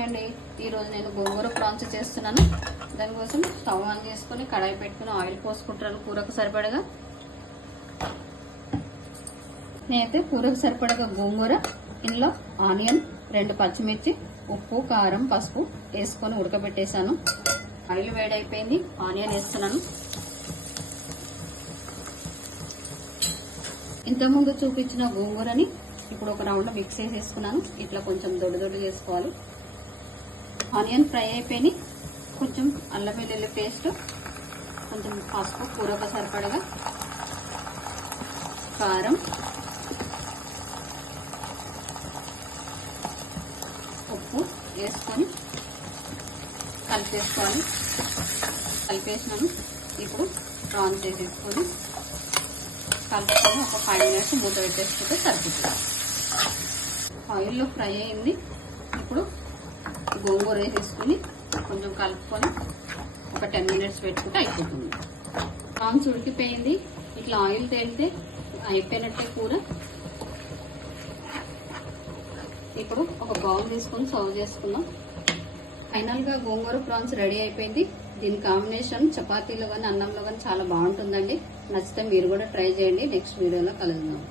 అండి ఈరోజు నేను గోంగూర ప్రాన్స్ చేస్తున్నాను. దానికోసం స్టవ్ ఆన్ చేసుకుని కడాయి పెట్టుకుని ఆయిల్ పోసుకుంటాను కూరకు సరిపడగా. నేనైతే కూరకు సరిపడగా గోంగూర, ఇందులో ఆనియన్, 2 పచ్చిమిర్చి, ఉప్పు, కారం, పసుపు వేసుకొని ఉడకబెట్టేశాను. ఆయిల్ వేడైపోయింది, ఆనియన్ వేస్తున్నాను. ఇంతకుముందు చూపించిన గోంగూరని ఇప్పుడు ఒక రౌండ్ మిక్స్ చేసేసుకున్నాను. ఇట్లా కొంచెం దొడ్డు చేసుకోవాలి. ఆనియన్ ఫ్రై అయిపోయి కొంచెం అల్లం వెల్లుల్లి పేస్ట్, కొంచెం పసుపు కూరకు సరిపడగా, కారం, ఉప్పు వేసుకొని కలిపేసుకోవాలి. కలిపేసినాము. ఇప్పుడు ప్రాన్స్ వేసేసుకొని కలుపుకొని ఒక 5 మినిట్స్ మూత పెట్టేసుకుంటే సరిపోతుంది. ఆయిల్లో ఫ్రై అయింది. ఇప్పుడు గోంగూర వేసేసుకుని కొంచెం కలుపుకొని ఒక 10 మినిట్స్ పెట్టుకుంటే అయిపోతుంది. ప్రాన్స్ ఉడికిపోయింది. ఇట్లా ఆయిల్ తేలితే అయిపోయినట్టే కూర. ఇప్పుడు ఒక బౌల్ తీసుకొని సర్వ్ చేసుకుందాం. ఫైనల్గా గోంగూర ప్రాన్స్ రెడీ అయిపోయింది. దీని కాంబినేషన్ చపాతీలో కానీ అన్నంలో కానీ చాలా బాగుంటుందండి. నచ్చితే మీరు కూడా ట్రై చేయండి. నెక్స్ట్ వీడియోలో కలుద్దాం.